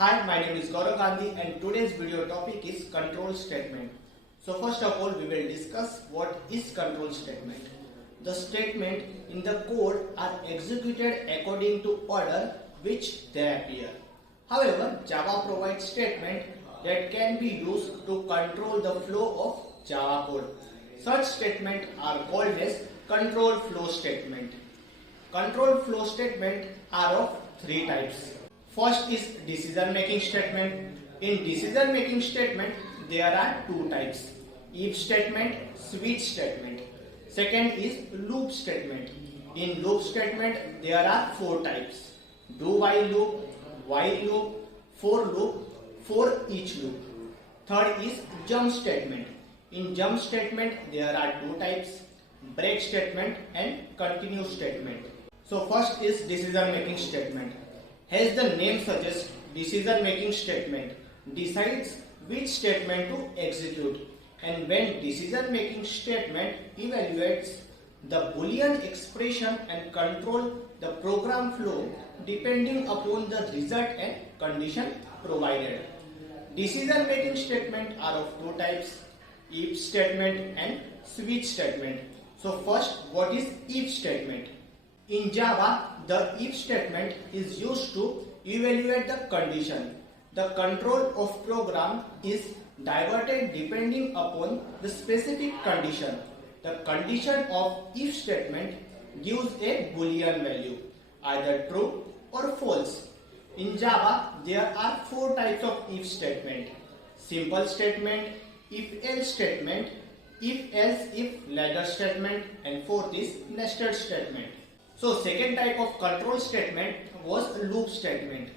Hi, my name is Gaurav Gandhi and today's video topic is control statement. So first of all we will discuss what is control statement. The statement in the code are executed according to order which they appear. However, Java provides statement that can be used to control the flow of Java code. Such statements are called as control flow statement. Control flow statement are of three types. First is decision making statement. In decision making statement there are two types: if statement, switch statement. Second is loop statement. In loop statement there are four types: do while loop, for loop, for each loop. Third is jump statement. In jump statement there are two types: break statement and continue statement. So first is decision making statement. As the name suggests, decision making statement decides which statement to execute, and when decision making statement evaluates the boolean expression and control the program flow depending upon the result and condition provided. Decision making statement are of two types: if statement and switch statement. So first, what is if statement? In Java, the if statement is used to evaluate the condition. The control of program is diverted depending upon the specific condition. The condition of if statement gives a boolean value, either true or false. In Java, there are four types of if statement: simple statement, if-else statement, if-else if ladder statement, and fourth is nested statement. So second type of control statement was loop statement.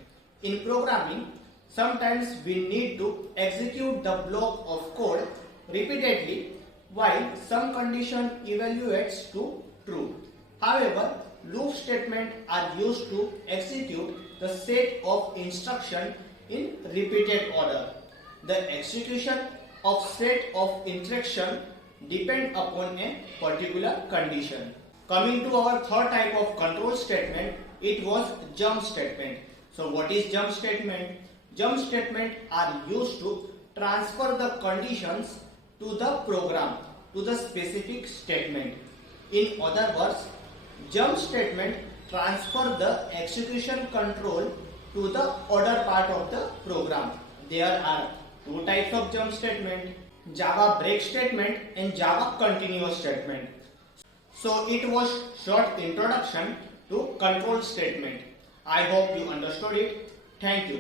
In programming, sometimes we need to execute the block of code repeatedly while some condition evaluates to true. However, loop statements are used to execute the set of instructions in repeated order. The execution of set of instructions depend upon a particular condition. Coming to our third type of control statement, it was jump statement. So what is jump statement? Jump statement are used to transfer the conditions to the program, to the specific statement. In other words, jump statement transfer the execution control to the order part of the program. There are two types of jump statement: Java break statement and Java continuous statement. So it was short introduction to control statement. I hope you understood it. Thank you.